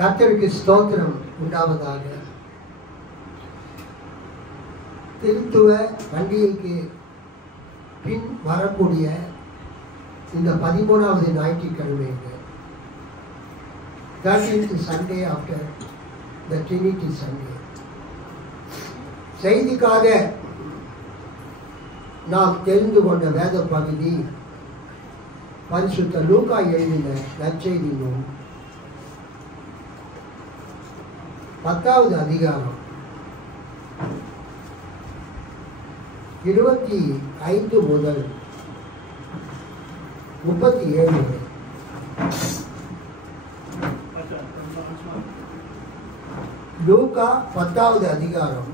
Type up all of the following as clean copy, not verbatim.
கர்த்தருக்கு ஸ்தோத்திரம் உண்டாவதாக. திருத்துவ பண்டிகைக்கு பின் வரக்கூடிய இந்த 13வது ஞாயிற்றுக்கிழமை, 13th Sunday after the Trinity Sunday, செய்திக்காக நாம் தெரிந்து கொண்ட வேத பகுதி பரிசுத்த லூக்கா எழுதின நற்செய்தி நூல் 10வது அதிகாரம் 25 முதல் 37 வரை. லூக்கா 10வது அதிகாரம்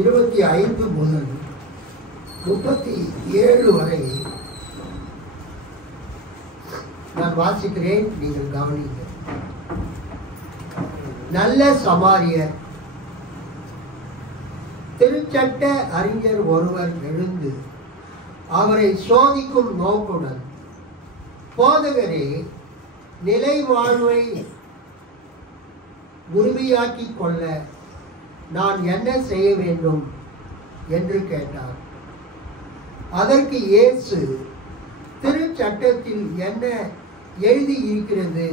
25 முதல் 37 வரை நான் வாசிக்கிறேன், நீங்கள் கவனிங்க. நல்ல சமாரியர். திருச்சட்ட அறிஞர் ஒருவர் எழுந்து அவரை சோதிக்கும் நோக்குடன், போதகரே, நிலை வாழ்வை உறுதியாக்கிக் கொள்ள நான் என்ன செய்ய வேண்டும் என்று கேட்டார். அதற்கு இயேசு, திருச்சட்டத்தில் என்ன எழுதியிருக்கிறது,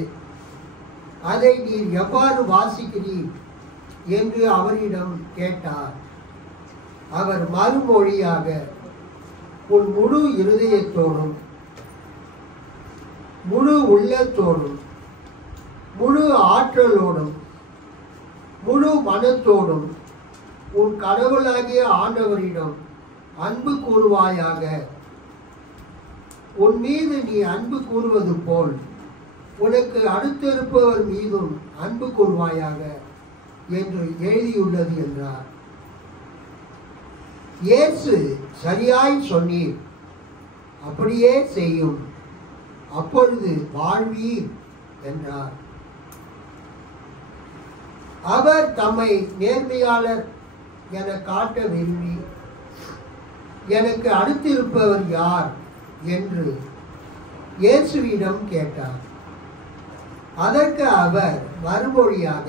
அதை நீர் எவ்வாறு வாசிக்கிறீர் என்று அவரிடம் கேட்டார். அவர் மறுமொழியாக, உன் முழு இருதயத்தோடும், முழு உள்ளத்தோடும், முழு ஆற்றலோடும், முழு மனத்தோடும் உன் கடவுளாகிய ஆண்டவரிடம் அன்பு கூறுவாயாக. உன் மீது நீ அன்பு கூறுவது போல் உனக்கு அடுத்திருப்பவர் மீதும் அன்பு கூறுவாயாக என்று எழுதியுள்ளது என்றார். இயேசு, சரியாய் சொன்னீர், அப்படியே செய்யும், அப்பொழுது வாழ்வீர் என்றார். அவர் தம்மை நேர்மையாளர் என காட்ட விரும்பி, எனக்கு அடுத்திருப்பவர் யார் என்று இயேசுவிடம் கேட்டார். அதற்கு அவர் மறுமொழியாக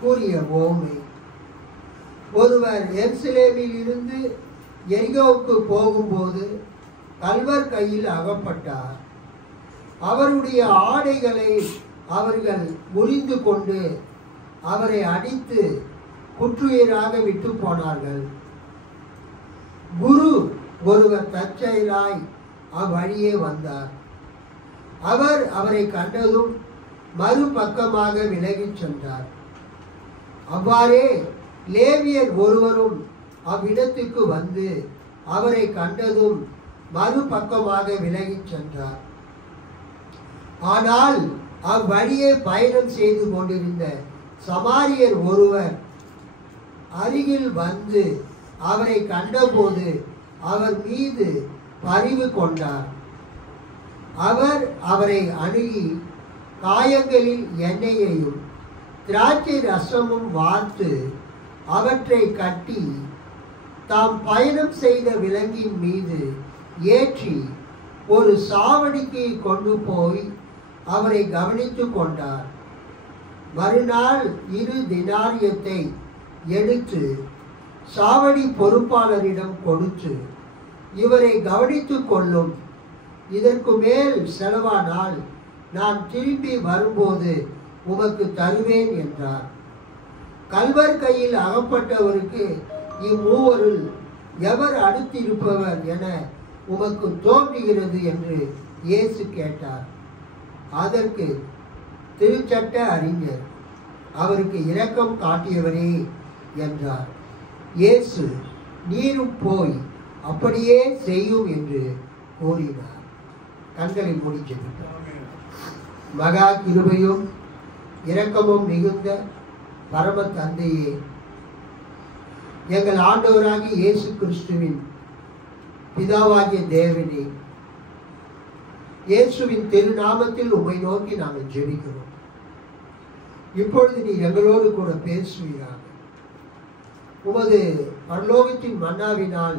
கூறிய உவமை, ஒருவர் எருசலேமில் இருந்து எரிகோவுக்கு போகும்போது கள்வர் கையில் அகப்பட்டார். அவருடைய ஆடைகளை அவர்கள் முறிந்து கொண்டு அவரை அடித்து குற்றுயிராக விட்டு போனார்கள். குரு ஒருவர் தற்செயலாய் அவ்வழியே வந்தார். அவர் அவரை கண்டதும் மறுபக்கமாக விலகிச் சென்றார். அவ்வாறே லேவியர் ஒருவரும் அவ்விடத்துக்கு வந்து அவரை கண்டதும் மறுபக்கமாக விலகிச் சென்றார். ஆனால் அவ்வழியே பயணம் செய்து கொண்டிருந்த சமாரியர் ஒருவர் அருகில் வந்து அவரை கண்டபோது அவர் மீது பரிவு கொண்டார். அவர் அவரை அணுகி காயங்களில் எண்ணெயையும் திராட்சை ரசமும் வார்த்து அவற்றை கட்டி தாம் பயணம் செய்த விலங்கின் மீது ஏற்றி ஒரு சாவடிக்கு கொண்டு போய் அவரை கவனித்து கொண்டார். மறுநாள் 2 தினாரியத்தை எடுத்து சாவடி பொறுப்பாளரிடம் கொடுத்து, இவரை கவனித்துக் கொள்ளும், இதற்கு மேல் செலவானால் நான் திரும்பி வரும்போது உமக்கு தருவேன் என்றார். கள்வர் கையில் அகப்பட்டவருக்கு இம்மூவருள் எவர் அடுத்திருப்பவர் என உமக்கு தோன்றுகிறது என்று இயேசு கேட்டார். அதற்கு திருச்சட்ட அறிஞர், அவருக்கு இரக்கம் காட்டியவரே என்றார். இயேசு, நீரும் போய் அப்படியே செய்யும் என்று கூறினார். கண்களை மூடி ஜெபிப்போம். மகா கிருபையும் இரக்கமும் மிகுந்த பரம தந்தையே, எங்கள் ஆண்டவராகிய இயேசு கிறிஸ்துவின் பிதாவாகிய தேவனே, இயேசுவின் திருநாமத்தில் உம்மை நோக்கி நாங்கள் ஜெபிக்கிறோம். இப்பொழுது நீ எங்களோடு கூட பேசுவீராக. உமது பரலோகத்தின் மன்னாவினால்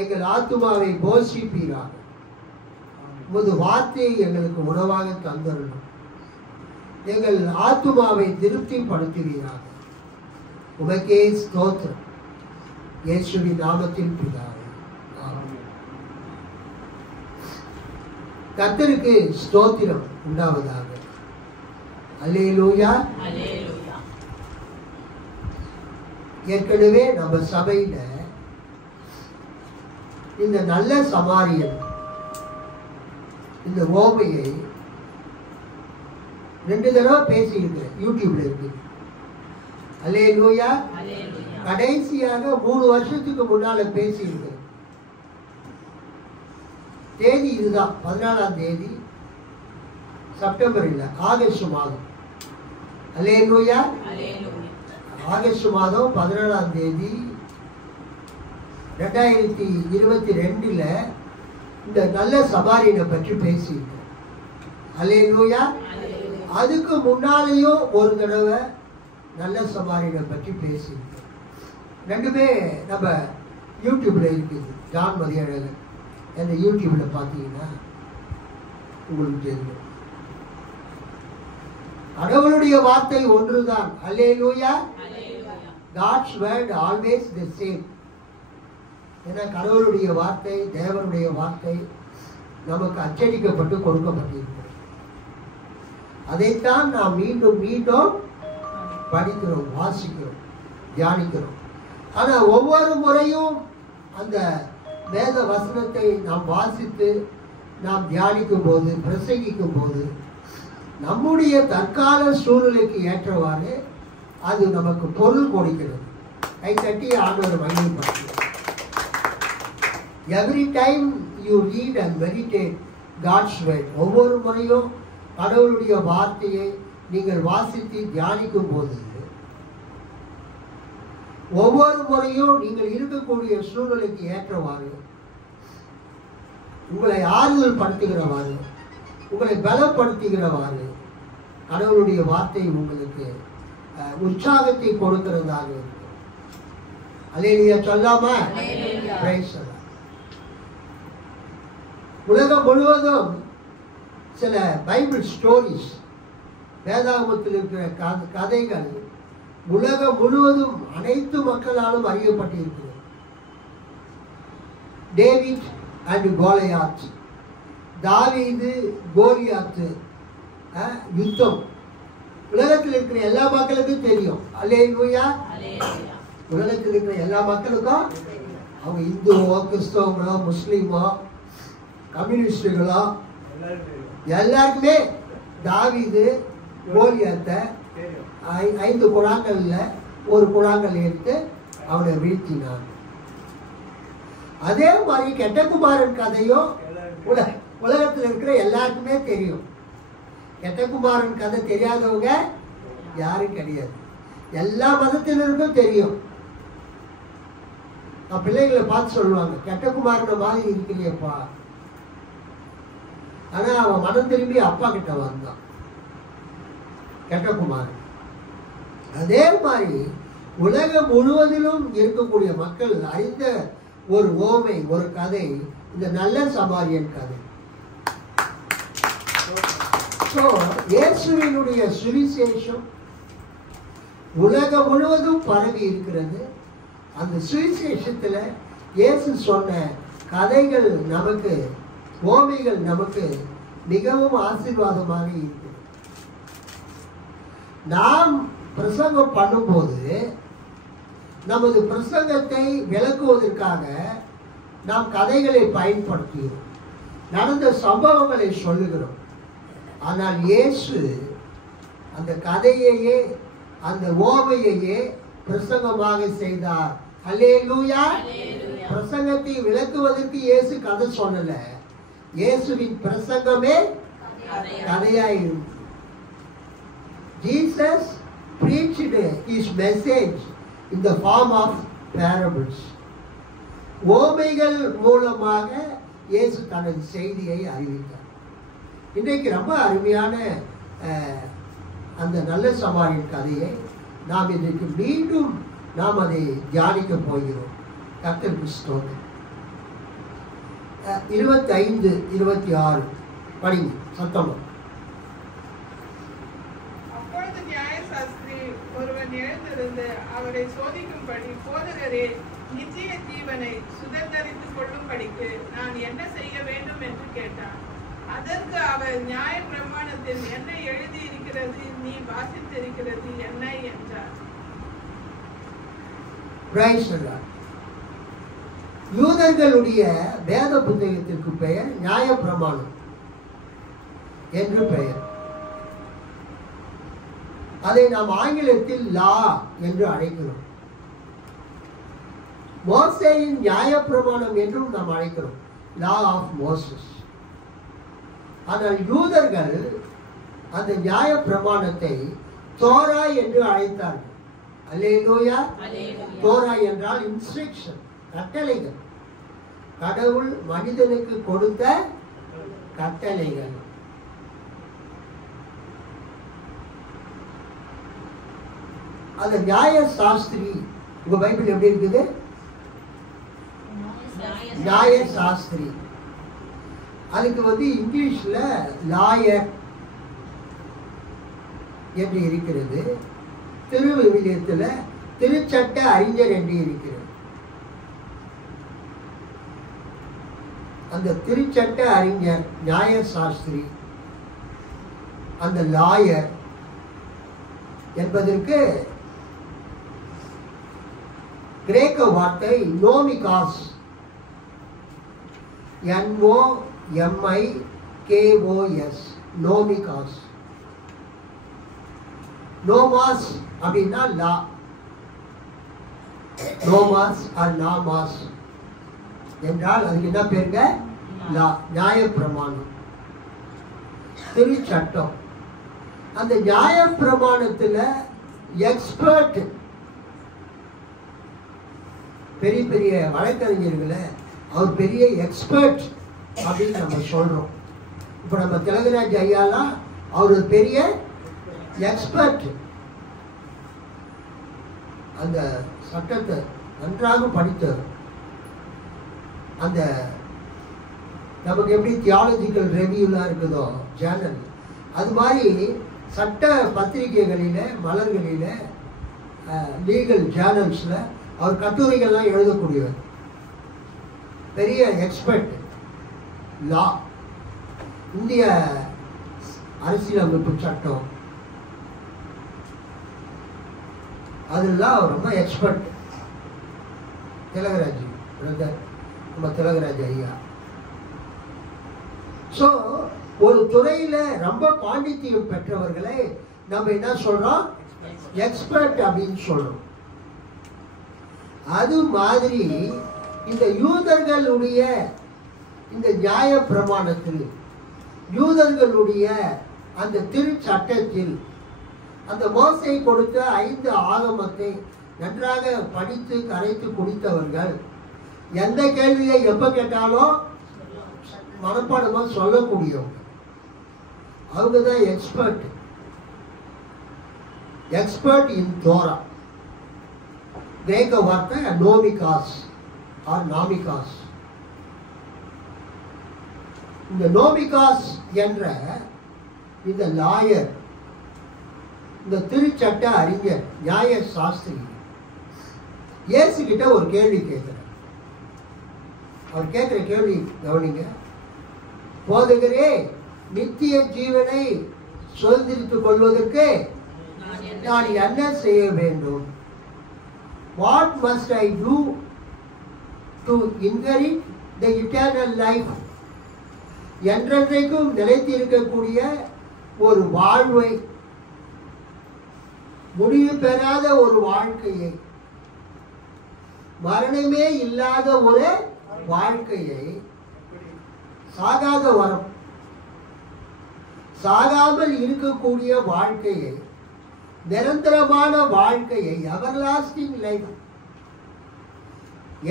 எங்கள் ஆத்துமாவை போஷிப்பீராக. உமது வார்த்தையை எங்களுக்கு உணவாக தந்தரணும். எங்கள் ஆத்துமாவை திருப்திப்படுத்துவீராக. உமக்கே ஸ்தோத்திரம். இயேசுவின் நாமத்தில் பிதாவே, ஆமென். கர்த்தருக்கு ஸ்தோத்திரம் உண்டாவதாக. அல்லேலூயா. ஏற்கனவே நம்ம சபையில இந்த நல்ல சமாரியன் இந்த ஓமையை 2 தடவை பேசியிருக்கிறேன். யூடியூப்ல இருக்கு. அல்லேலூயா. கடைசியாக 3 வருஷத்துக்கு முன்னால பேசியிருக்கிறேன். தேதி இதுதான், 14ஆம் தேதி செப்டம்பர் இல்ல, ஆகஸ்ட் மாதம். அல்லேலூயா. ஆகஸ்ட் மாதம் 14ஆம் தேதி 2022 இந்த நல்ல சமாரியனை பற்றி பேசியிருக்கேன். அல்லேலூயா. அதுக்கு முன்னாலேயும் ஒரு தடவை நல்ல சமாரியனை பற்றி பேசியிருக்கேன். 2மே நம்ம யூடியூப்ல இருக்குது. ஜான் மதியழகன் அந்த யூடியூப்ல பார்த்தீங்கன்னா உங்களுக்கு தெரியும். கடவுளுடைய வார்த்தை ஒன்றுதான். அல்லேலூயா. God's word always the same. ஏன்னா கடவுளுடைய வார்த்தை, தேவனுடைய வார்த்தை நமக்கு அச்சடிக்கப்பட்டு கொடுக்கப்பட்டிருக்கிறது. அதைத்தான் நாம் மீண்டும் மீண்டும் படிக்கிறோம், வாசிக்கிறோம், தியானிக்கிறோம். ஆனா ஒவ்வொரு முறையும் அந்த வேத வசனத்தை நாம் வாசித்து நாம் தியானிக்கும் போது, பிரசங்கிக்கும் போது நம்முடைய தற்கால சூழ்நிலைக்கு ஏற்றவாறு அது நமக்கு பொருள் கொடுக்கிறது. கை தட்டி ஆண்டவரை மகிமைப்படுத்துகிறோம். Every time you read and meditate God's word, ஒவ்வொரு முறையும் கடவுளுடைய வார்த்தையை நீங்கள் வாசித்து தியானிக்கும் போது, ஒவ்வொரு முறையும் நீங்கள் இருக்கக்கூடிய சூழ்நிலைக்கு ஏற்றவாறு, உங்களை ஆறுதல் படுத்துகிறவாறு, உங்களை பலப்படுத்துகிறவாறு கடவுளுடைய வார்த்தை உங்களுக்கு உற்சாகத்தை கொடுக்கிறதாக இருக்கும். அல்லேலூயா சொல்லாமா? Praise the Lord. உலகம் முழுவதும் சில பைபிள் ஸ்டோரிஸ், வேதாகமத்தில் இருக்கிற கதைகள் உலகம் முழுவதும் அனைத்து மக்களாலும் அறியப்பட்டிருக்கிறது. டேவிட் அண்ட் கோலியாத், தாவீது கோலியாத்து யுத்தம் உலகத்தில் இருக்கிற எல்லா மக்களுக்கும் தெரியும். அல்லேலூயா. உலகத்தில் இருக்கிற எல்லா மக்களுக்கும், அவங்க இந்துவோ, கிறிஸ்தவங்களோ, முஸ்லீமோ, கம்யூனிஸ்டுகளோ, எல்லாருக்குமே தாவீது கோலியாத்தை 5 குழாங்கள்ல ஒரு குழாங்கல் எடுத்து அவனை வீழ்த்தினான். அதே மாதிரி கெட்டகுமாரன் கதையும் உலகத்தில் இருக்கிற எல்லாருக்குமே தெரியும். கெட்டகுமாரன் கதை தெரியாதவங்க யாரும் கிடையாது. எல்லா மதத்தினருக்கும் தெரியும். பிள்ளைகளை பார்த்து சொல்லுவாங்க, கெட்டகுமாரனை மாதிரி இருக்கிறியப்பா. ஆனா அவன் மனம் திரும்பி அப்பா கிட்ட வந்தான், கெட்டகுமாரன். அதே மாதிரி உலகம் முழுவதிலும் இருக்கக்கூடிய மக்கள் அறிந்த ஒரு ஓமை, ஒரு கதை, இந்த நல்ல சமாரியன் கதை. இயேசுவினுடைய சுவிசேஷம் உலகம் முழுவதும் பரவி இருக்கிறது. அந்த சுவிசேஷத்துல இயேசு சொன்ன கதைகள் நமக்கு, ஓமைகள் நமக்கு மிகவும் ஆசீர்வாதமாக இருக்குது. நாம் பிரசங்கம் பண்ணும்போது நமது பிரசங்கத்தை விளக்குவதற்காக நாம் கதைகளை பயன்படுத்துகிறோம், நடந்த சம்பவங்களை சொல்லுகிறோம். ஆனால் இயேசு அந்த கதையையே, அந்த ஓமையையே பிரசங்கமாக செய்தார். அல்லேலூயா. பிரசங்கத்தை விளக்குவதற்கு இயேசு கதை சொல்லல, இயேசுவின் பிரசங்கமே கதையாயிரும். Jesus preached his message in the form of parables. ஓமைகள் மூலமாக இயேசு தனது செய்தியை அறிவித்தார். இன்றைக்கு ரொம்ப அருமையான அந்த நல்ல சமாரியன் கதையை நாம் இன்றைக்கு மீண்டும் நாம் அதை தியானிக்க போகிறோம். கர்த்தருக்கு ஸ்தோத்திரம். 25, 26 படிங்க சத்தமா. அப்பொழுது நியாயசாஸ்திரி ஒருவன் எழுந்திருந்து அவரை சோதிக்கும்படி, போதகரே, நித்திய ஜீவனை சுதந்தரித்துக் கொள்ளும்படிக்கு நான் என்ன செய்ய வேண்டும் என்று கேட்டான். அதற்கு அவர், நியாய பிரமாணத்தில் என்ன எழுதி இருக்கிறது, நீ வாசித்திருக்கிறது என்ன என்றார். யூதர்களுடைய வேத புத்தகத்திற்கு பெயர் நியாய பிரமாணம் என்று பெயர். அதை நாம் ஆங்கிலத்தில் லா என்று அழைக்கிறோம். மோசேயின் நியாய பிரமாணம் என்றும் நாம் அழைக்கிறோம், லா ஆஃப் மோசஸ். ஆனால் யூதர்கள் அந்த நியாய பிரமாணத்தை தோரா என்று அழைத்தார்கள். அல்லேலூயா. தோரா என்றால் இன்ஸ்ட்ரக்ஷன், கட்டளைகள், கடவுள் மனிதனுக்கு கொடுத்த கட்டளைகள். அந்த நியாய சாஸ்திரி, உங்க பைபிள் எப்படி இருக்குது? நியாய சாஸ்திரி. அதுக்கு இங்கிலீஷ்ல லாயர் என்று இருக்கிறது. திருவிவிலியத்தில் திருச்சட்ட அறிஞர் என்று இருக்கிறது. அந்த திருச்சட்ட அறிஞர், நியாய சாஸ்திரி, அந்த லாயர் என்பதற்கு கிரேக்க வார்த்தை நோமிகாஸ், NOMIKOS, நோமிகாஸ். நோமாஸ் அப்படின்னா லா, நோமாஸ் ஆர் நாமாஸ் என்றால் அதுக்கு என்ன பேருங்க? லா, நியாய பிரமாணம், திருச்சட்டம். அந்த நியாய பிரமாணத்துல எக்ஸ்பர்ட், பெரிய பெரிய வழக்கறிஞர்களை அவர் பெரிய எக்ஸ்பர்ட் அப்படின்னு நம்ம சொல்றோம். இப்ப நம்ம திலகராஜ் ஐயாலாம் அவர் பெரிய எக்ஸ்பர்ட். அந்த சட்டத்தை நன்றாக படித்தவர். அந்த நமக்கு எப்படி தியாலஜிக்கல் ரெவியூலாம் இருக்குதோ ஜேர்னல், அது மாதிரி சட்ட பத்திரிகைகளில, மலர்களில, லீகல் ஜேர்னல்ஸ்ல அவர் கட்டுரைகள்லாம் எழுதக்கூடியவர். பெரிய எக்ஸ்பர்ட். லா, இந்திய அரசியலமைப்பு சட்டம், அதெல்லாம் ரொம்ப எக்ஸ்பர்ட். திலகராஜ் பிரதர், நம்ம திலகராஜ் ஐயா. ஸோ ஒரு துறையில ரொம்ப பாண்டித்தியம் பெற்றவர்களை நம்ம என்ன சொல்றோம்? எக்ஸ்பர்ட் அப்படின்னு சொல்றோம். அது மாதிரி இந்த யூதர்களுடைய இந்த நியாய பிரமாணத்தில், யூதர்களுடைய அந்த திருச்சட்டத்தில், அந்த மோசே கொடுத்த 5 ஆகமத்தை நன்றாக படித்து கரைத்து குடித்தவர்கள், எந்த கேள்வியை எப்ப கேட்டாலும் மனப்பாடமா சொல்லக்கூடியவங்க, அவங்க தான் எக்ஸ்பர்ட். எக்ஸ்பர்ட் இன் தோரா. கிரேக்க வார்த்தை நோமிகாஸ் ஆர் நாமிகாஸ். இந்த நோமிகாஸ் என்ற இந்த லாயர், இந்த திருச்சட்ட அறிஞர், நியாய சாஸ்திரி இயேசு கிட்ட ஒரு கேள்வி கேட்கிறார். அவர் கேட்கிற கேள்வி கவனிங்க. போதகரே, நித்திய ஜீவனை சுதந்திரித்துக் கொள்வதற்கு நான் என்ன செய்ய வேண்டும்? What must I do to inherit the eternal life? என்றென்றைக்கும் நிலைத்திருக்கக்கூடிய ஒரு வாழ்வை, முடிவு பெறாத ஒரு வாழ்க்கையை, மரணமே இல்லாத ஒரு வாழ்க்கையை, சாகாத வரம், சாகாமல் இருக்கக்கூடிய வாழ்க்கையை, நிரந்தரமான வாழ்க்கையை, எவர்லாஸ்டிங் லைஃப்,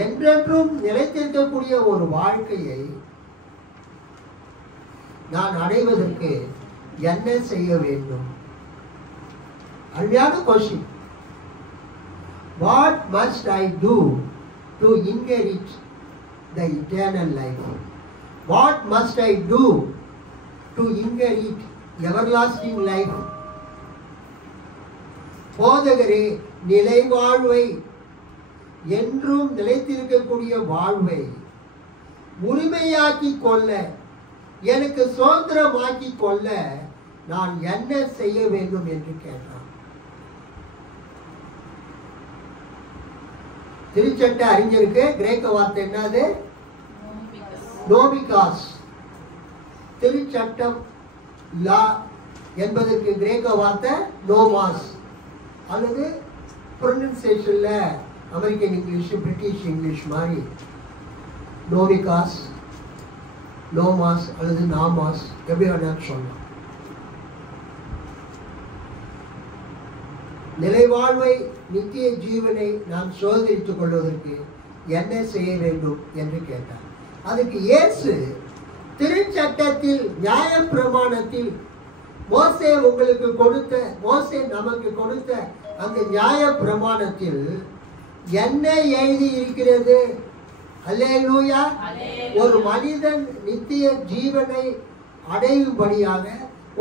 என்றென்றும் நிலைத்திருக்கக்கூடிய ஒரு வாழ்க்கையை நான் அடைவதற்கு என்ன செய்ய வேண்டும்? அருமையான question. What must I do to inherit the eternal life? What must I do to inherit everlasting life? போதகரே, நிலை வாழ்வை, என்றும் நிலைத்திருக்கக்கூடிய வாழ்வை உரிமையாக்கி கொள்ள, எனக்கு சுதந்திரமாக்கி கொள்ள நான் என்ன செய்ய வேண்டும் என்று கேட்டான். திருச்சட்ட அறிஞருக்கு கிரேக்க வார்த்தை என்னது? நோமிகாஸ். திருச்சட்டம், லா என்பதற்கு கிரேக்க வார்த்தை நோமாஸ், அல்லது ப்ரொனன்சியேஷன்ல அமெரிக்கன் இங்கிலீஷ், பிரிட்டிஷ் இங்கிலீஷ் மாதிரி நோமிகாஸ், நோமாஸ் அல்லது நாமாஸ், எப்படி வேணாலும் சொல்லலாம். நிலைவாழ்வை, நித்திய ஜீவனை நாம் சுதந்திரித்துக் கொள்வதற்கு என்ன செய்ய வேண்டும் என்று கேட்டார். அதுக்கு இயேசு திருச்சட்டத்தில், நியாய பிரமாணத்தில், மோசே உங்களுக்கு கொடுத்த, மோசே நமக்கு கொடுத்த அந்த நியாய பிரமாணத்தில் என்ன எழுதி இருக்கிறது? அல்லேலூயா. ஒரு மனிதன் நித்திய ஜீவனை அடையும்படியாக,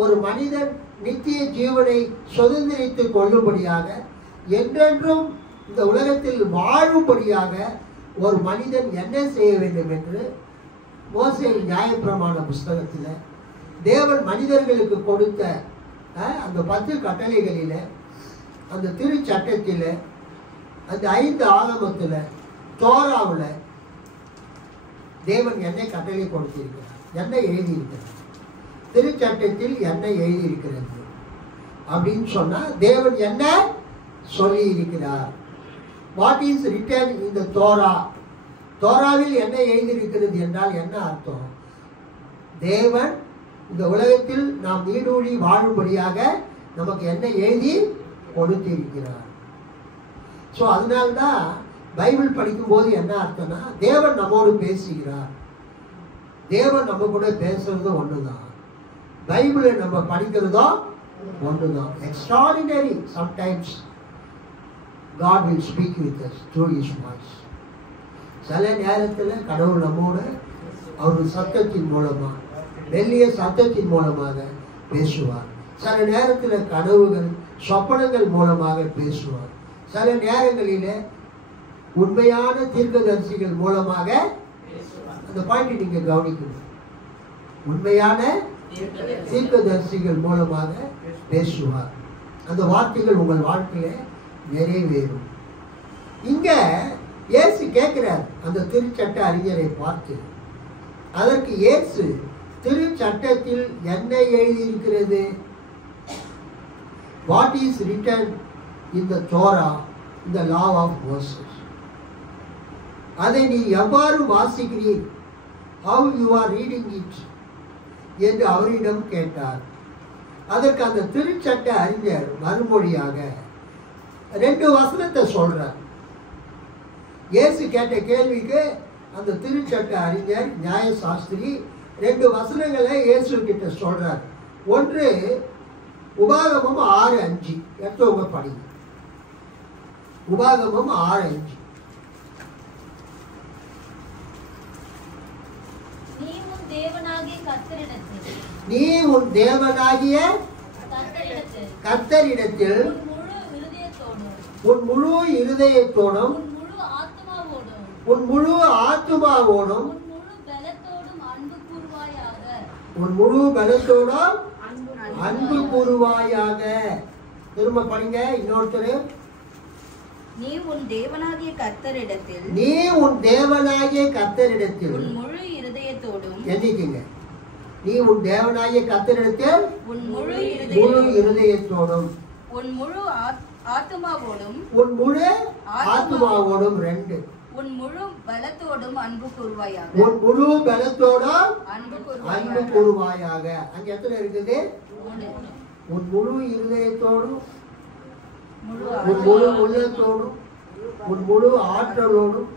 ஒரு மனிதன் நித்திய ஜீவனை சுதந்திரித்துக் கொள்ளும்படியாக, என்றென்றும் இந்த உலகத்தில் வாழும்படியாக ஒரு மனிதன் என்ன செய்ய வேண்டும் என்று மோசே நியாயப்பிரமாண புஸ்தகத்தில் தேவன் மனிதர்களுக்கு கொடுத்த அந்த 10 கட்டளைகளில், அந்த திருச்சட்டத்தில், அந்த 5 ஆகமத்தில், தோராவில் தேவன் என்ன கட்டளை கொடுத்திருக்கிறார், என்ன எழுதியிருக்கிறார், திருச்சட்டத்தில் என்ன எழுதியிருக்கிறது அப்படின்னு சொன்னா தேவன் என்ன சொல்லி இருக்கிறார். What is written in the Torah? தோராவில் என்ன எழுதியிருக்கிறது என்றால் என்ன அர்த்தம்? தேவன் இந்த உலகத்தில் நாம் நீடூழி வாழும்படியாக நமக்கு என்ன எழுதி கொடுத்திருக்கிறார். ஸோ அதனால்தான் பைபிள் படிக்கும் போது என்ன அர்த்தம்னா, தேவன் நம்மோடு பேசுகிறார். தேவன் நம்ம கூட பேசுறது ஒண்ணுதான், பைபிளை நம்ம படிக்கிறதோ ஒன்றுதான். Extraordinary sometimes God will speak with us through His voice. சில நேரத்தில் கடவுள் நம்மோடு அவர் சத்தத்தின் மூலமாக, மெல்லிய சத்தத்தின் மூலமாக பேசுவார். சில நேரத்தில் கனவுகள், சொப்பனங்கள் மூலமாக பேசுவார். சில நேரங்களில் உண்மையான தீர்க்கதரிசிகள் மூலமாக, அந்த பாயிண்ட் நீங்க கவனிக்கணும், உண்மையான தீர்க்கதரிசிகள் மூலமாக பேசுவார். அந்த வார்த்தைகள் உங்கள் வாழ்க்கையில நிறைவேறும். இங்க இயேசு கேட்கிறார் அந்த திருச்சட்ட அறிஞரை பார்த்து. அதற்கு இயேசு, திருச்சட்டத்தில் என்ன எழுதியிருக்கிறது? What is written in the Torah, in the law of Moses? அதை நீ எவ்வாறு வாசிக்கிறீர்? How you are reading it என்று அவரிடம் கேட்டார். அதற்கு அந்த திருச்சட்ட அறிஞர் மறுமொழியாக 2 வசனத்தை சொல்றார். இயேசு கேட்ட கேள்விக்கு அந்த திருச்சட்ட அறிஞர், நியாய சாஸ்திரி 2 வசனங்களை இயேசு கிட்ட சொல்றார். ஒன்று உபாகமம் 6:5. எடுத்தவங்க படிங்க. உபாகமம் 6:5. நீ உன் தேவனாகிய கர்த்தரிடத்தில் உன் முழு இருதயத்தோடும், உன் முழு ஆத்துமாவோடும், உன் முழு பலத்தோடும் அன்பு கூறுவாயாக. திரும்ப படிங்க இன்னொருத்தர். நீ உன் தேவனாகிய கர்த்தரிடத்தில் உன் முழு இருதயத்தோடும், எண்ணிக்கங்க, நீ உன் தேவனாகிய கர்த்தரிடத்தில் உன் முழு இருதயத்தோடும், உன் முழு ஆத்துமாவோடும், 2, உன் முழு பலத்தோடும் அன்பு கூறுவாயாக. உன் முழு பலத்தோடும் அன்பு கூறுவாயாக. அங்க எத்தனை இருக்குது? உன் முழு இருதயத்தோடும், உன் முழு உள்ளத்தோடும், உன் முழு ஆற்றலோடும்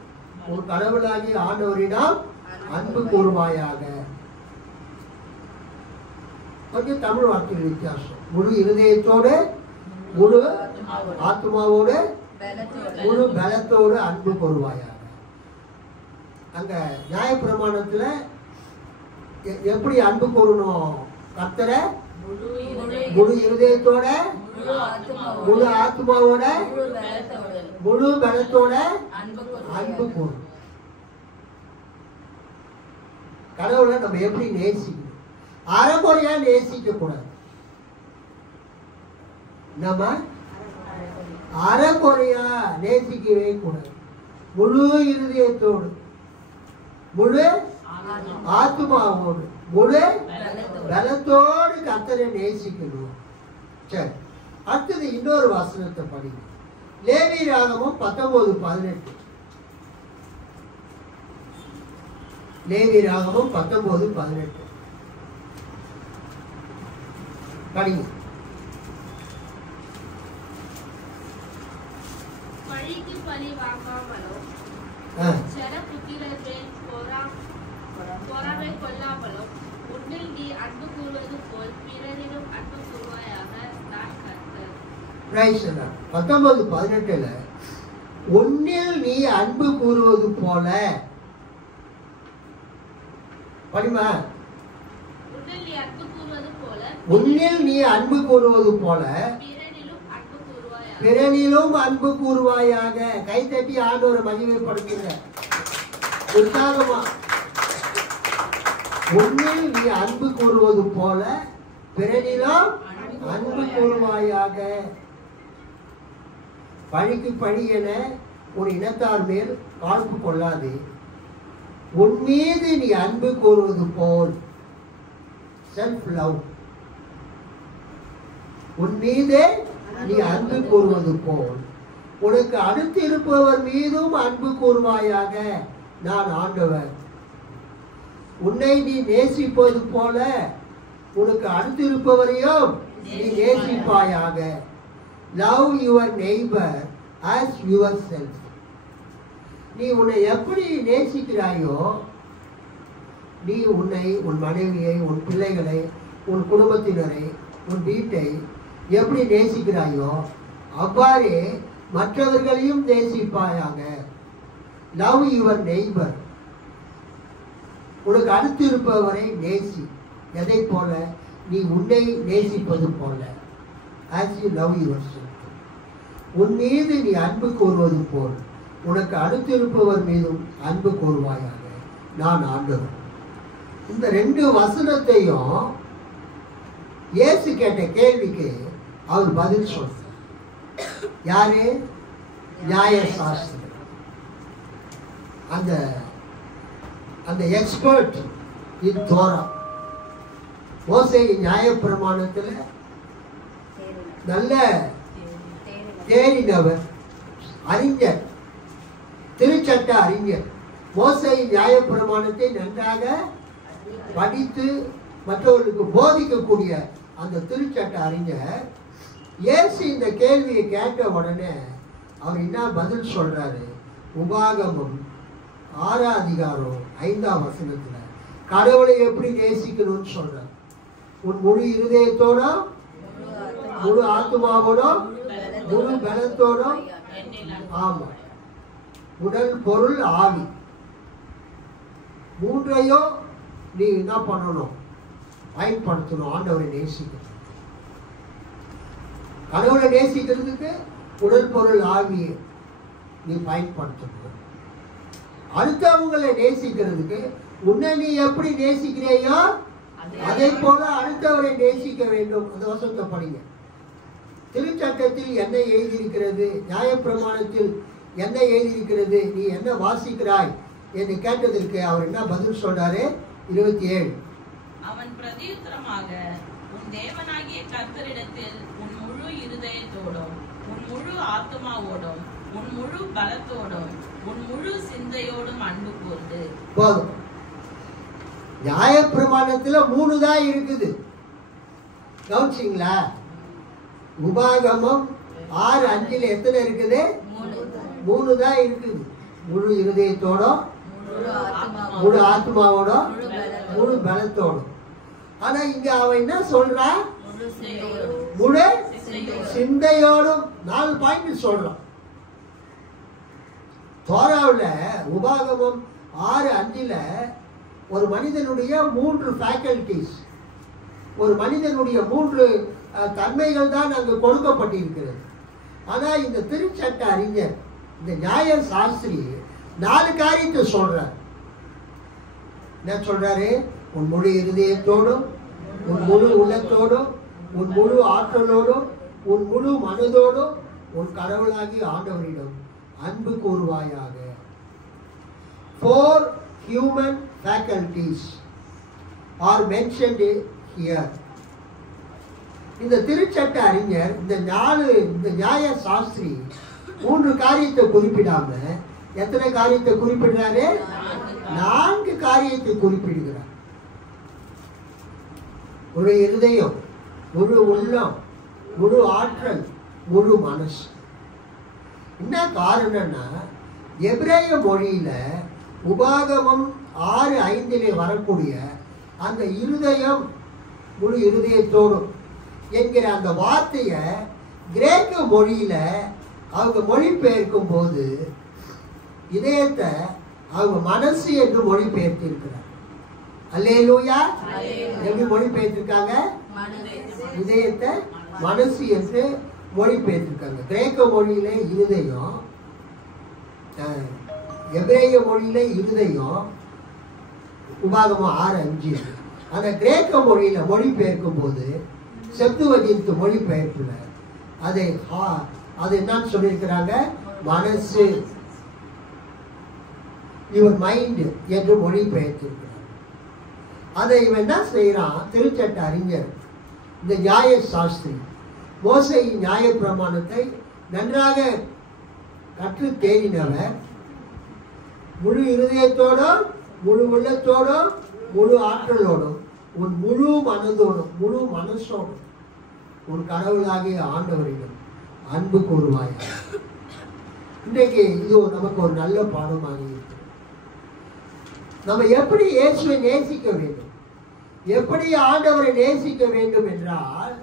உன் கடவுளாகிய ஆண்டவரிடம் அன்பு கூறுவாயாக. கொஞ்சம் தமிழ் வார்த்தைகள் வித்தியாசம். முழு இருதயத்தோடு, முழு ஆத்மாவோடு, முழு பலத்தோடு அன்பு கூறுவாயாக. அங்க நியாயப்பிரமாணத்துல எப்படி அன்பு கூறணும்? கர்த்தரை முழு இருதயத்தோட, முழு ஆத்மாவோட முழு பலத்தோட அன்பு கூறும். கடவுளை நம்ம எப்படி நேசிக்கணும்? அறமுறையா நேசிக்க கூடாது. நம்ம அறமுறையா நேசிக்கவே கூடாது. முழு இருதயத்தோடு, முழு ஆத்மாவோடு, முழு பலத்தோடு கர்த்தரை நேசிக்கணும். சரி, அடுத்தது இன்னொரு வசனத்தை படிங்க. லேவியராகமம் 19:18. லேவியராகமம் 19:18 படிங்க. பழிக்கு பழி வாங்காமலும் புத்திரர்கள் பொறாமை கொள்ளாமலும் உன்னில் நீ அன்பு கூறுவது போல் பிறரிடம் அன்பு கூறுவாயாக, நான் கர்த்தர். 19:18 உன்னில் நீ அன்பு கூறுவது போல படிமா. உன்னில் நீ அன்பு கூறுவது போல உன்னில் நீ அன்பு கூறுவது போல பிறனிலும் அன்பு கூறுவாயாக. கைத்தட்டி ஆண்டவரை மகிமைப்படுத்துங்க உற்சாகமா. உன்னில் நீ அன்பு கூறுவது போல பிறனிலும் அன்பு கூறுவாயாக. பழிக்கு பழி என ஒரு இனத்தார் மேல் காழ்ப்பு கொள்ளாது. உன் மீது நீ அன்பு கூறுவது போல், செல்ஃப் லவ், உன் மீது நீ அன்பு கூறுவது போல் உனக்கு அடுத்து இருப்பவர் மீதும் அன்பு கூறுவாயாக, நான் ஆண்டவர். உன்னை நீ நேசிப்பது போல உனக்கு அடுத்து இருப்பவரையும் நீ நேசிப்பாயாக. Love your neighbour as yourself. நீ உன்னை எப்படி நேசிக்கிறாயோ, நீ உன்னை, உன் மனைவியை, உன் பிள்ளைகளை, உன் குடும்பத்தினரை, உன் வீட்டை எப்படி நேசிக்கிறாயோ அவ்வாறே மற்றவர்களையும் நேசிப்பாயாக. Love your neighbour. உனக்கு அடுத்து இருப்பவரை நேசி. எதை போல? நீ உன்னை நேசிப்பது போல. as you love yourself. உன் மீது நீ அன்பு கூறுவது போல் உனக்கு அடுத்து இருப்பவர் மீதும் அன்பு கூறுவாயாக, நான் ஆண்டவர். இந்த 2 வசனத்தையும் இயேசு கேட்ட கேள்விக்கு அவர் பதில் சொல்றார். யாரு? நியாய சாஸ்திரி. அந்த எக்ஸ்பர்ட் இன் தோரா. மோசே நியாய பிரமாணத்துல நல்ல தேறினவர், அறிஞர், திருச்சட்ட அறிஞர். மோசே நியாய பிரமாணத்தை நன்றாக படித்து மற்றவர்களுக்கு போதிக்கக்கூடிய அந்த திருச்சட்ட அறிஞர் இயேசு இந்த கேள்வியை கேட்ட உடனே அவர் என்ன பதில் சொல்றாரு? உபாகமம் 6ஆம் அதிகாரம் 5ஆம் வசனத்துல கடவுளை எப்படி நேசிக்கணும்னு சொல்றார். உன் முழு இருதயத்தோட, முழு ஆத்மாவோட, முழு பலத்தோட, ஆமா, உடல் பொருள் ஆவி, 3ஐயும் நீ என்ன பண்ணணும்? பயன்படுத்தணும். ஆண்டவரை நேசிக்கணும். கடவுளை நேசிக்கிறதுக்கு உடல் பொருள் ஆவியை நீ பயன்படுத்தணும். அடுத்தவங்களை நேசிக்கிறதுக்கு உன்னை நீ எப்படி நேசிக்கிறையோ அதே போல அடுத்தவரை நேசிக்க வேண்டும். அந்த வசனத்தை படிங்க. திருச்சட்டத்தில் என்ன எழுதியிருக்கிறது? நியாயப்பிரமாணத்தில் என்ன எழுதியிருக்கிறது? நீ என்ன வாசிக்கிறாய் என்று கேட்டதற்கு அவர் என்ன பதில் சொல்றாரு? 27. அவன் பிரதியுத்தரமாக, உன் தேவனாகிய கர்த்தரிடத்தில் உன் முழு இருதயத்தோடும், உன் முழு ஆத்மாவோடும், உன் முழு பலத்தோடும், உன் முழு சிந்தையோடும் அன்பு கூர்ந்து. போதும். நியாயப்பிரமாணத்துல 3 தான் இருக்குது. கவனிச்சிங்களா? உபாகமம் 6:5 எத்தனை இருக்குது? 3 தான் இருக்குது. முழு இருதயத்தோடும், முழு ஆத்மாவோடும், முழு பலத்தோடும். ஆனா இங்க அவன் என்ன சொல்றான்? முழு சிந்தையோடும் 4 பாயிண்ட் சொல்றான். தோராவுல உபாகமம் 6:5 ஒரு மனிதனுடைய 3 ஃபேக்கல்டிஸ், ஒரு மனிதனுடைய 3 தன்மைகள் தான் அங்கு கொடுக்கப்பட்டிருக்கிறது. ஆனால் இந்த திருச்சட்ட அறிஞர், இந்த நியாய சாஸ்திரி 4 காரியத்தை சொல்றார். என்ன சொல்றாரு? உன் முழு இருதயத்தோடும், உன் முழு உள்ளத்தோடும், உன் முழு ஆற்றலோடும், உன் முழு மனதோடும் உன் கடவுளாகி ஆண்டவரிடம் அன்பு கூறுவாயாக. 4 human faculties are mentioned here. இந்த திருச்சட்ட அறிஞர் இந்த நியாய சாஸ்திரி 3 காரியத்தை குறிப்பிடாம எத்தனை காரியத்தை குறிப்பிடுறாரு? 4 காரியத்தை குறிப்பிடுகிறார். முழு இருதயம், முழு உள்ளம், முழு ஆற்றல், முழு மனசு. என்ன காரணம்னா எபிரேய மொழியில உபாகமம் 6:5 வரக்கூடிய அந்த இருதயம், முழு இருதயத்தோடும் என்கிற அந்த வார்த்தையை கிரேக்க மொழியில அவங்க மொழிபெயர்க்கும் போது இதயத்தை அவங்க மனசு என்று மொழிபெயர்த்திருக்கிறார். அல்லேலூயா. எப்படி மொழிபெயர்த்திருக்காங்க? இதயத்தை மனசு என்று மொழிபெயர்த்திருக்காங்க. கிரேக்க மொழியில இருதயம், எபிரேய மொழியில இருதயம் உபாகமம் 6:5. ஆனா கிரேக்க மொழியில மொழிபெயர்க்கும் போது செப்துவஜின்ட் மொழிபெயர்ப்புல அதை என்ன சொல்லியிருக்கிறாங்க? மனசு, யுவர் மைண்ட் என்று மொழிபெயர்த்திருக்கிறார். அதை இவன் என்ன செய்யறான்? திருச்சட்ட அறிஞர் இந்த நியாய சாஸ்திரி மோசேயின் நியாய பிரமாணத்தை நன்றாக கற்று தேறினவர், முழு இருதயத்தோடும், முழு உள்ளத்தோடும், முழு ஆற்றலோடும், உன் முழு மனதோடும், முழு மனசோடும் உன் கடவுளாகிய ஆண்டவரிடம் அன்பு கூறுவாய். இன்றைக்கு இது நமக்கு ஒரு நல்ல பாடமாக இருக்கு. நம்ம எப்படி இயேசுவை நேசிக்க வேண்டும், எப்படி ஆண்டவரை நேசிக்க வேண்டும் என்றால்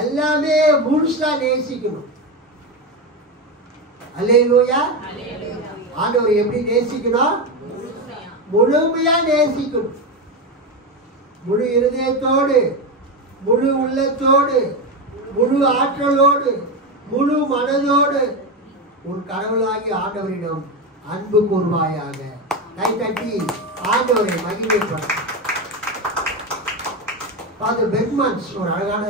எல்லாமே முழுசா நேசிக்கணும். அல்லேலூயா. ஆண்டவரை எப்படி நேசிக்கணும்? முழுமையா நேசிக்கணும். முழு இருதயத்தோடு, முழு உள்ளத்தோடு, முழு ஆற்றலோடு, முழு மனதோடு உன் கடவுளாகி ஆண்டவரிடம் அன்பு கூறுவாயாக. கை தட்டி ஆண்டவரை மகிமைப்படும். ஃபாதர் பெர்க்மன்ஸ் ஒரு அழகான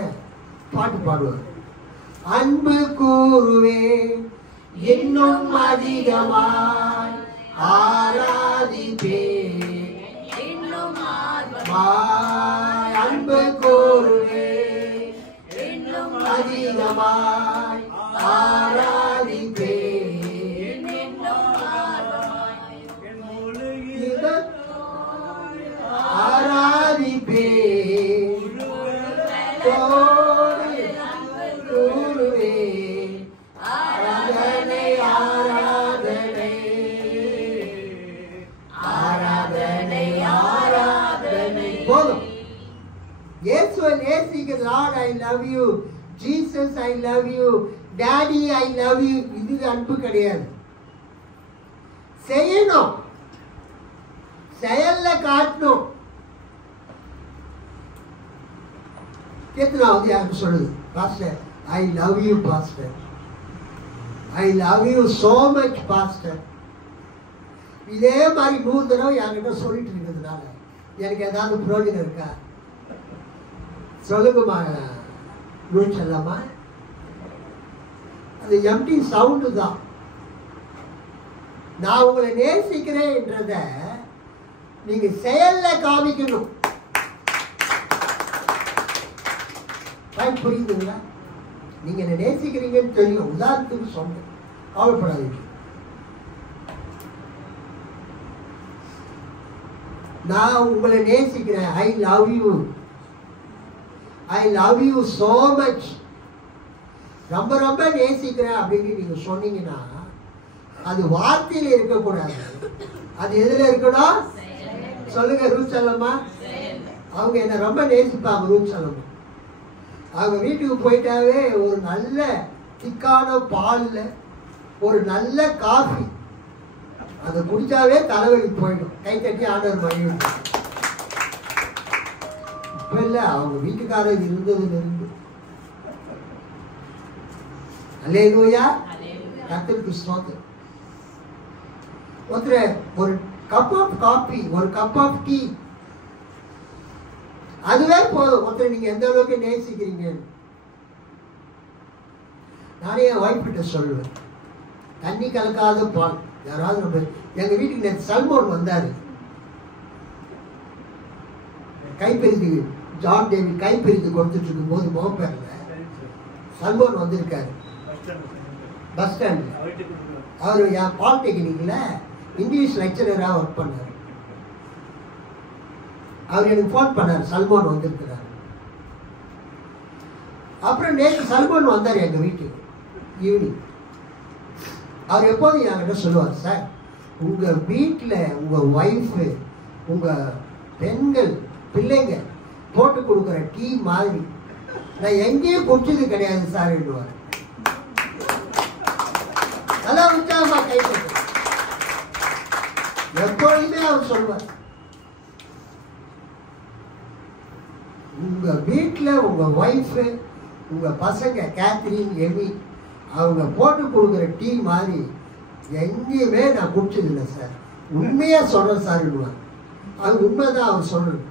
பாட்டு பாடுவார். அன்பு கூறுவே இன்னும் அதிகமாய் ஆராதிப்பே, அன்பு கூறுவே இன்னும் அதிகமாய் ஆராதிப்பே, ஆராதிப்பே, கூறுவே ஆராதனை, ஆராதனை, ஆராதனை, ஆராதனை. போதும். இயேசுவை நேசிக்கிற Lord I love you, Jesus I love you, daddy I love you, இது அன்பு கிடையாது. செய்யணும், செயல்ல காட்டணும். எத்தனாவது யாருக்கு சொல்லுது? Pastor I love you pastor, I love you so much pastor. இதே மாதிரி 100 தடவை என்கிட்ட சொல்லிட்டு இருக்கிறதுனால எனக்கு ஏதாவது பிரயோஜனம் இருக்கா? சொல்லுங்கம்மா, சொல்லலாமா? அது எம்டி சவுண்டு தான். நான் உங்களை நேசிக்கிறேன் என்றத நீங்க செயல்ல காமிக்கணும். புரியுதுங்களா? நீங்க என்ன நேசிக்கிறீங்கன்னு தெரியும். உதாரணத்துக்கு சொன்னேன், கவலைப்படாதீங்க. நான் உங்களை நேசிக்கிறேன். I love you, I love you so much, ரொம்ப ரொம்ப நேசிக்கிறேன் அப்படின்னு நீங்க சொன்னீங்கன்னா அது வார்த்தையில இருக்கக்கூடாது. அது எதுல இருக்கணும்? சொல்லுங்க ரூச்சல்லம்மா. அவங்க என்ன ரொம்ப நேசிப்பாங்க ரூச்சல்லம்மா. அவங்க வீட்டுக்கு போயிட்டாவே ஒரு நல்ல திக்கான பால்ல ஒரு நல்ல காஃபி அதை குடிச்சாவே தலைவலி போயிடும். கை தட்டி ஆண்டவர் மகிழ்ச்சி. இப்ப இல்ல, அவங்க வீட்டுக்காரர் இருந்ததுல இருந்து அல்லேலூயா. அல்லேலூயா. கர்த்தருக்கு ஸ்தோத்திரம். ஒருத்தர் ஒரு கப் ஆஃப் காபி, ஒரு கப் ஆஃப் டீ, அதுவே போதும். ஒருத்தர் நீங்க எந்த அளவுக்கு நேசிக்கிறீங்க. நானே என் ஒய்ஃப் கிட்ட சொல்லுவேன், தண்ணி கலக்காத பால். யாராவது நம்ம எங்க வீட்டுக்கு நேற்று சல்மோன் வந்தாரு. கைப்பெருதி ஜான் டேவிட் கைப்பெருதி கொடுத்துட்டு இருக்கும் போது மோப்பேர்ல சல்மோன் வந்திருக்காரு பஸ் ஸ்டாண்ட்ல. அவர் என் பாலிடெக்னிக்ல இங்கிலீஷ் லெக்சரராக ஒர்க் பண்ணார். அவர் எனக்கு ஃபோன் பண்ணார், சல்மோன் வந்திருக்கிறார். அப்புறம் நேற்று சல்மோன் வந்தார் எங்க வீட்டுக்கு ஈவினிங். அவர் எப்போதும் என்கிட்ட சொல்லுவார், சார் உங்க வீட்டில் உங்க ஒய்ஃபு, உங்க பெண்கள் பிள்ளைங்க போட்டு கொடுக்குற டீ மாதிரி நான் எங்கேயும் குடிச்சது கிடையாது சார் என்றுவார். நல்லா உற்சாகமா கைப்பற்ற எப்பொழுதுமே அவர் சொல்வார், உங்க வீட்டில் உங்க ஒய்ஃபு, உங்க பசங்க கேத்ரின், எமி, அவங்க போட்டு கொடுக்குற டீ மாதிரி எங்கேயுமே நான் குடிச்சது இல்லை சார். உண்மையா சொல்றேன் சார் என்றுவார். அது உண்மைதான் அவர் சொல்றது.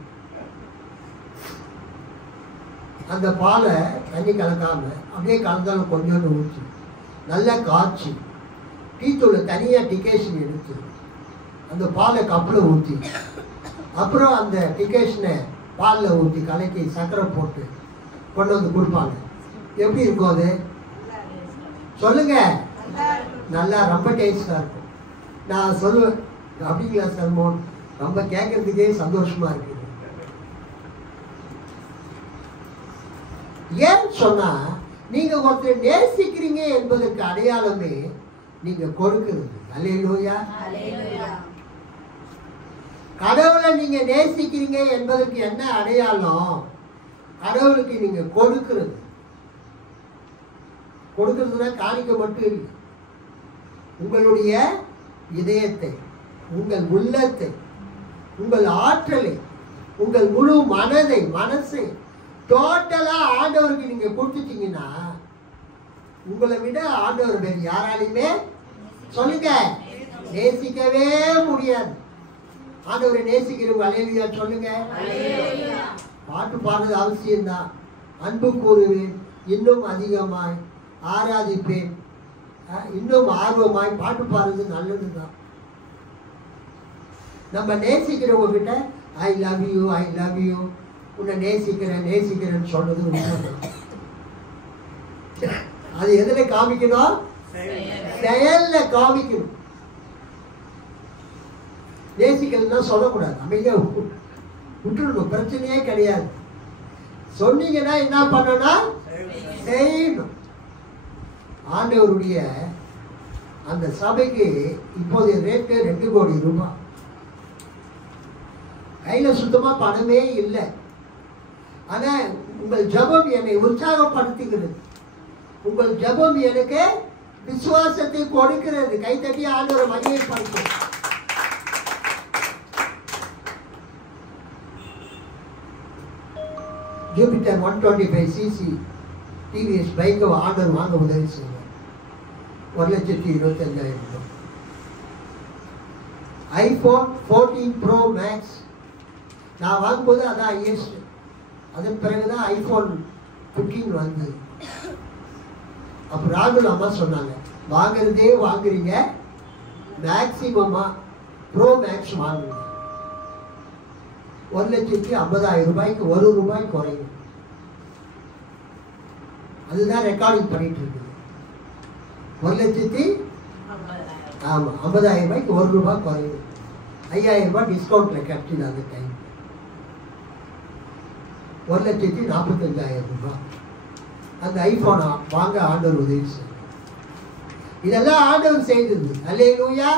அந்த பாலை தண்ணி கலக்காம அப்படியே கலந்தாலும் கொஞ்சோண்டு ஊற்றி நல்லா காய்ச்சி டீத்தூளை தனியாக டிகேஷன் எடுத்து அந்த பாலை கப்பில் ஊற்றி அப்புறம் அந்த டிகேஷனை பாலில் ஊற்றி கலக்கி சர்க்கரை போட்டு கொண்டு வந்து கொடுப்பாங்க. எப்படி இருக்கும் அது? சொல்லுங்க. நல்லா ரொம்ப டேஸ்டாக இருக்கும். நான் சொல்லுவேன், அப்படிங்களா சல்மோன், ரொம்ப கேட்கறதுக்கே சந்தோஷமா இருக்குது. ஏன் சொன்னா, நீங்க ஒருத்தர் நேசிக்கிறீங்க என்பதற்கு அடையாளமே நீங்க கொடுக்கிறது. அல்லேலூயா. கடவுளை நீங்க நேசிக்கிறீங்க என்பதற்கு என்ன அடையாளம்? கடவுளுக்கு நீங்க கொடுக்கிறது. கொடுக்கிறதுனா காணிக்க மட்டும் இல்லை, உங்களுடைய இதயத்தை, உங்கள் உள்ளத்தை, உங்கள் ஆற்றலை, உங்கள் முழு மனசை டோட்டலா ஆண்டவருக்கு நீங்க கொடுத்துட்டீங்கன்னா உங்களை விட ஆண்டவர் வேறு யாராலையுமே சொல்லுங்க நேசிக்கவே முடியாது. ஆண்டவரை நேசிக்கிறவங்க அல்லேலூயா சொல்லுங்க. பாட்டு பாடுறது அவசியம்தான். அன்பு கூறுவேன், இன்னும் அதிகமாய் ஆராதிப்பேன், இன்னும் ஆர்வமாய் பாட்டு பாடுறது நல்லதுதான். நம்ம நேசிக்கிறவங்க கிட்ட I love you, I love you, உன்னை நேசிக்கிறேன்னு சொல்றது உண்மைதான். அது எதுல காமிக்கணும்? செயல்ல காமிக்கணும். நேசிக்கிறதுனா சொல்லக்கூடாது, அமைதியா விட்டுருணும், பிரச்சனையே கிடையாது. சொன்னீங்கன்னா என்ன பண்ணணும்? செய்யணும். ஆண்டவருடைய அந்த சபைக்கு இப்போதைய ரேட்டு 2 கோடி ரூபாய். கையில சுத்தமா பணமே இல்லை. ஆனா உங்கள் ஜெபம் என்னை உற்சாகப்படுத்துகிறது. உங்கள் ஜெபம் எனக்கு விசுவாசத்தை கொடுக்கிறது. கைத்தட்டி ஆண்டவரை மகிமைப்படுத்தும். ஜூபிட்டர் 125cc டிவிஎஸ் பைக்கை ஆர்டர் வாங்க உதவி செய்வார். 1,25,000. ஐபோன் 14 ப்ரோ மேக்ஸ் நான் வாங்கும்போது அதான் ஹையஸ்ட். அதன் பிறகுதான் ஐபோன் 15 வந்தது. அப்போ ராகுல் அம்மா சொன்னாங்க, வாங்குறதே வாங்குறீங்க, மேக்சிமமா ப்ரோ மேக்ஸ் வாங்குங்க. 1,50,000 ரூபாய்க்கு 1 ரூபாய் குறையும். அதுதான் ரெக்கார்டிங் பண்ணிட்டு இருக்குது. 1,50,000 ஆமா 50,000 ரூபாய்க்கு 1 ரூபாய் குறையும். 5,000 ரூபாய் டிஸ்கவுண்ட்ல கிடைச்சது அந்த டைம். 1,45,000 ரூபாய் அந்த ஐபோனை வாங்க ஆண்டவர் உதவி செய்தார். இதெல்லாம் ஆண்டவர் செய்தது. அல்லேலூயா.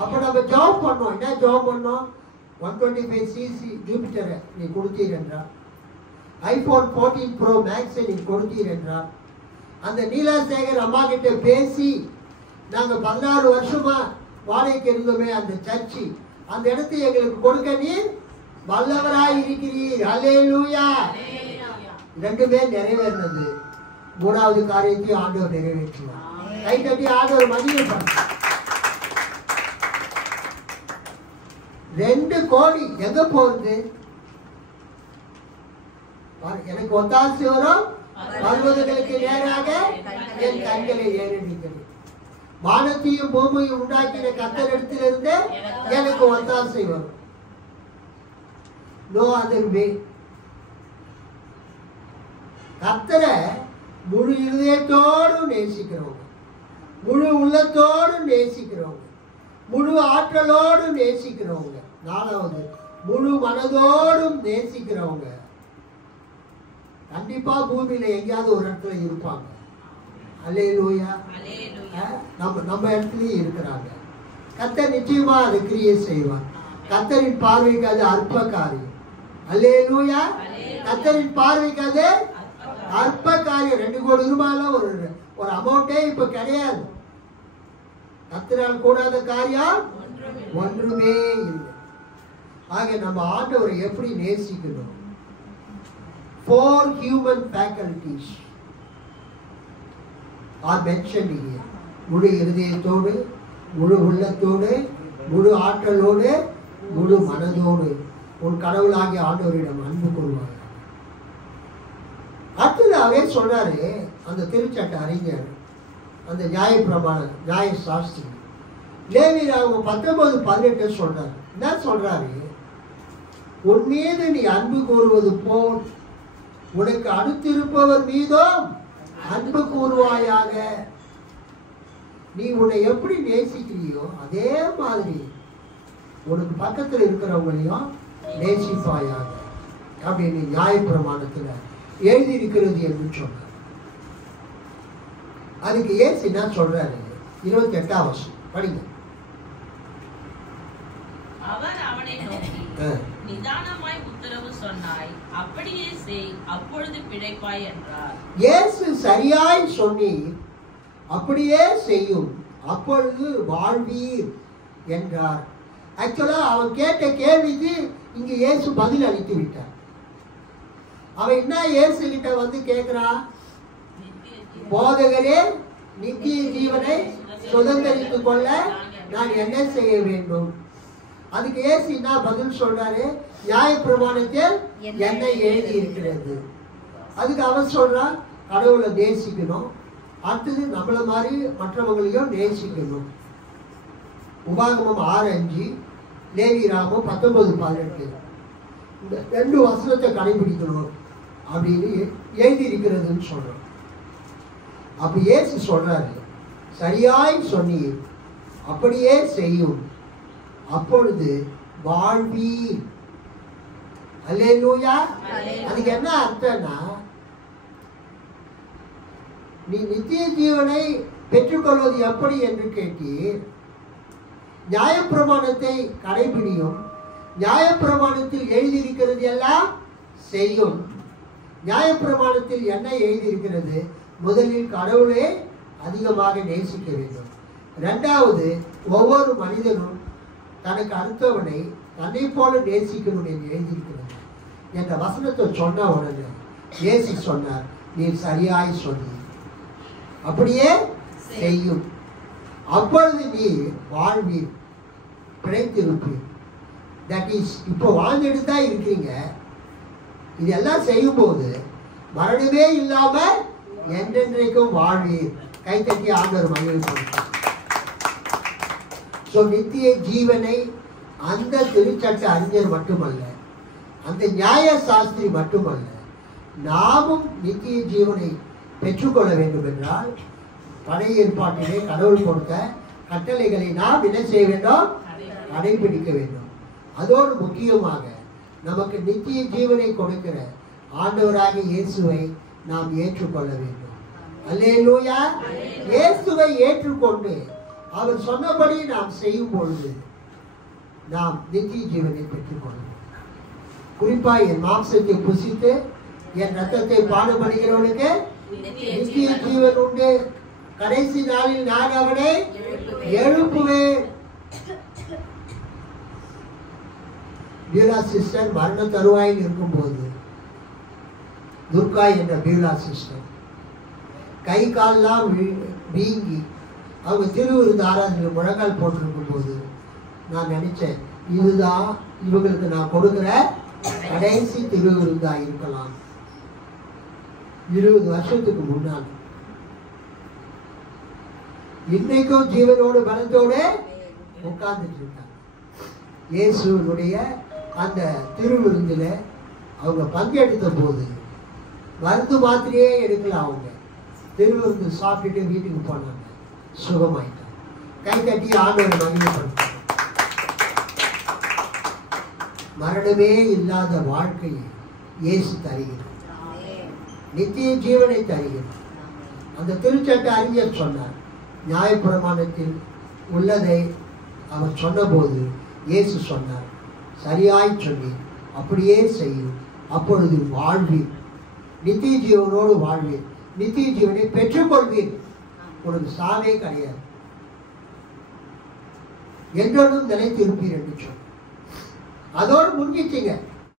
அப்ப நம்ம ஜாப் பண்ணோம். என்ன ஜாப் பண்ணோம்? 125cc ஜூபிட்டரை நீ கொடுத்தீர் என்றார். ஐபோன் 14 ப்ரோ மேக்ஸை நீ கொடுத்தீர் என்றார். அந்த நீலாசேகர் அம்மா கிட்ட பேசி நாங்க 16 வருஷமா வாடகைக்கு இருந்தோமே அந்த சர்ச்சு, அந்த இடத்தை எங்களுக்கு கொடுக்க நீர் வல்லவராய் இருக்கிறீர். அல்லேலூயா. ரெண்டுமே நிறைவேறினது. மூணாவது காரியத்தையும் ஆண்டவர் நிறைவேற்றுவார். கை தட்டி ஆண்டவர் மகிமைப்படுத்துவார். 2 கோடி எங்க போகுது? எனக்கு ஒத்தாசை வரும், பர்வதங்களுக்கு நேராக என் கண்களை ஏறெடுக்கிறேன். வானத்தையும் பூமியையும் உண்டாக்கின கர்த்தரிடத்திலிருந்து எனக்கு ஒத்தாசை வரும். No other way. கர்த்தரை முழு இதயத்தோடு நேசிக்கிறவங்க, முழு உள்ளத்தோடு நேசிக்கிறவங்க, முழு ஆற்றலோடு நேசிக்கிறவங்க, 4வது முழு மனதோடும் நேசிக்கிறவங்க கண்டிப்பா பூமியில எங்கேயாவது ஒரு இடத்துல இருப்பாங்க. அல்லேலூயா. நம்ம இடத்துலயும் இருக்கிறாங்க. கர்த்தர் நிச்சயமா அதை கிரியேட் செய்வார். கர்த்தரின் பார்வைக்கு அது அற்ப காரியம். அல்லேலூயா. கர்த்தரின் பார்வைக்கு அது அற்ப காரியம். 2 கோடி ரூபாயில ஒரு அமௌண்டே இப்ப கிடையாது. கர்த்தரால் கூடாத காரியம் ஒன்றுமே இல்லை. ஆக நம்ம ஆண்டவரை எப்படி நேசிக்கணும்? 4 human faculties are mentioned here. முழு இருதயத்தோடு, முழு உள்ளத்தோடு, முழு ஆற்றலோடு, முழு மனதோடு உன் கடவுளாகிய ஆண்டவரிடம் அன்பு கொள்வார். அடுத்தது அவரே சொல்றாரு, அந்த திருச்சட்ட அறிஞர், அந்த நியாய சாஸ்திரி லேவியராகமம் 19:18 சொல்றாரு. என்ன சொல்றாரு? உன் மீது நீ அன்பு கூறுவது போல் உனக்கு அடுத்திருப்பவர் மீதும் அன்பு கூறுவாயாக. நீ உன்னை எப்படி நேசிக்கிறியோ அதே மாதிரி உனக்கு பக்கத்தில் இருக்கிறவங்களையும் நேசிப்பாயாக அப்படின்னு நியாயப்பிரமாணத்தில் எழுதியிருக்கிறது என்று சொன்னார். அதுக்கு ஏசு என்ன சொல்றாரு? 28ஆம் வசனம் படிங்க. அவர் அவனை நோக்கி, நிதானமாய் உத்தரவு சொன்னாய், அப்படியே செய், அப்பொழுது பிழைப்பாய் என்றார். இயேசு சரியாய் சொன்னீர், அப்படியே செய்யும், அப்பொழுது வாழ்வீர் என்றார். ஆக்சுவலா அவன் கேட்ட கேள்விக்கு இங்க இயேசு பதில் அளித்து விட்டார். அவன் என்ன இயேசு கிட்ட வந்து கேட்கிறான்? போதகரே, நித்திய ஜீவனை சுதந்திரித்துக் கொள்ள நான் என்ன செய்ய வேண்டும்? அதுக்கு இயேசு என்ன பதில் சொல்றாரு? நியாயப்பிரமாணத்தில் என்ன எழுதி இருக்கிறது? அதுக்கு அவன் சொல்றான், கடவுளை நேசிக்கணும், அடுத்தது நம்மள மாதிரி மற்றவங்களையும் நேசிக்கணும். உபாகமம் 6:5, லேவியராகமம் 19:18 இந்த 2 வசனத்தை கடைபிடிக்கணும் அப்படின்னு எழுதி இருக்கிறதுன்னு சொல்றோம். அப்ப இயேசு சொல்றாரு, சரியாய் சொன்னீர், அப்படியே செய்யும், அப்பொழுது வாழ்வீர். அல்லேலூயா. அதுக்கு என்ன அர்த்தம்னா, நீ நித்திய ஜீவனை பெற்றுக்கொள்வது எப்படி என்று கேட்டீர். நியாயப்பிரமாணத்தை கடைபிடியும், நியாயப்பிரமாணத்தில் எழுதியிருக்கிறது எல்லாம் செய்யும். நியாயப்பிரமாணத்தில் என்ன எழுதியிருக்கிறது? முதலில் கடவுளை அதிகமாக நேசிக்க வேண்டும். 2வது, ஒவ்வொரு மனிதனும் தனக்கு அடுத்தவனை தன்னை போல நேசிக்கணும் என்று எழுதியிருக்கிறது என்ற வசனத்தை சொன்ன உடனே இயேசு சொன்னார், நீர் சரியாய் சொன்னீர், அப்படியே செய்யும், அப்பொழுது நீ வாழ்வீர், பிழைத்திருப்பீர். தட் இஸ், இப்போ வாழ்ந்துட்டு தான் இருக்கிறீங்க. இதெல்லாம் செய்யும் போது மரணமே இல்லாம என்றென்றைக்கும் வாழ்வீர். கைத்தட்டி ஆண்டவர் மகிழ்ச்சி. நித்திய ஜீவனை அந்த திருச்சட்ட அறிஞர் மட்டுமல்ல, அந்த நியாய சாஸ்திரி மட்டுமல்ல, நாமும் நித்திய ஜீவனை பெற்றுக்கொள்ள வேண்டும் என்றால் பழைய ஏற்பாட்டிலே கடவுள் கொடுத்த கட்டளைகளை நாம் என்ன செய்ய வேண்டும்? கடைபிடிக்க வேண்டும். அதோடு முக்கியமாக நமக்கு நித்திய ஜீவனை கொடுக்கிற ஆண்டவராக இயேசுவை நாம் ஏற்றுக்கொள்ள வேண்டும். அல்லேலூயா. இயேசுவை ஏற்றுக்கொண்டு அவர் சொன்னபடி நாம் செய்யும் பொழுது நாம் நித்திய ஜீவனை பெற்றுக்கொள்வோம். குறிப்பா என் மாம்சத்தை புசித்து என் ரத்தத்தை பாடுபடுகிறவனுக்கு நித்திய ஜீவன் உண்டு, கடைசி நாளில் நான் அவனை எழுப்புவேன். பியூலா சிஸ்டர் மரண தருவாயில் இருக்கும்போது, துர்கா என்ற பியூலா சிஸ்டர் கை கால்லாம் வீங்கி அவங்க திருவிருந்து ஆராதனையில் முழங்கால் போட்டிருக்கும் போது நான் நினைச்சேன், இதுதான் இவங்களுக்கு நான் கொடுக்குற கடைசி திருவிருந்தா இருக்கலாம். 20 வருஷத்துக்கு முன்னால். இன்னைக்கும் ஜீவனோடு பலத்தோடு உட்கார்ந்துட்டு இருக்காங்க. இயேசுனுடைய அந்த திருவிருந்துல அவங்க பங்கெடுத்த போது மருந்து மாத்திரையே எடுக்கல. அவங்க திருவிருந்து சாப்பிட்டுட்டு வீட்டுக்கு போனாங்க, சுகமாயிட்டாங்க. கை தட்டி ஆண்டவரை மகிமைப்படுத்த. மரணமே இல்லாத வாழ்க்கையை இயேசு தருகிறார், நித்திய ஜீவனை தருகிறார். அந்த திருச்சட்ட அறிஞர் சொன்னார், நியாயப்பிரமாணத்தில் உள்ளதை அவர் சொன்னபோது இயேசு சொன்னார், சரியாய் சொல்லி அப்படியே செய்யும், அப்பொழுது வாழ்வீர், நித்திய ஜீவனோடு வாழ்வீர், நித்திய ஜீவனை பெற்றுக்கொள்வீர், உனக்கு சாவே கிடையாது, என்றும் நிலைத்திருப்பீர் என்று சொன்னார். அதோடு முடிஞ்சிச்சிங்க.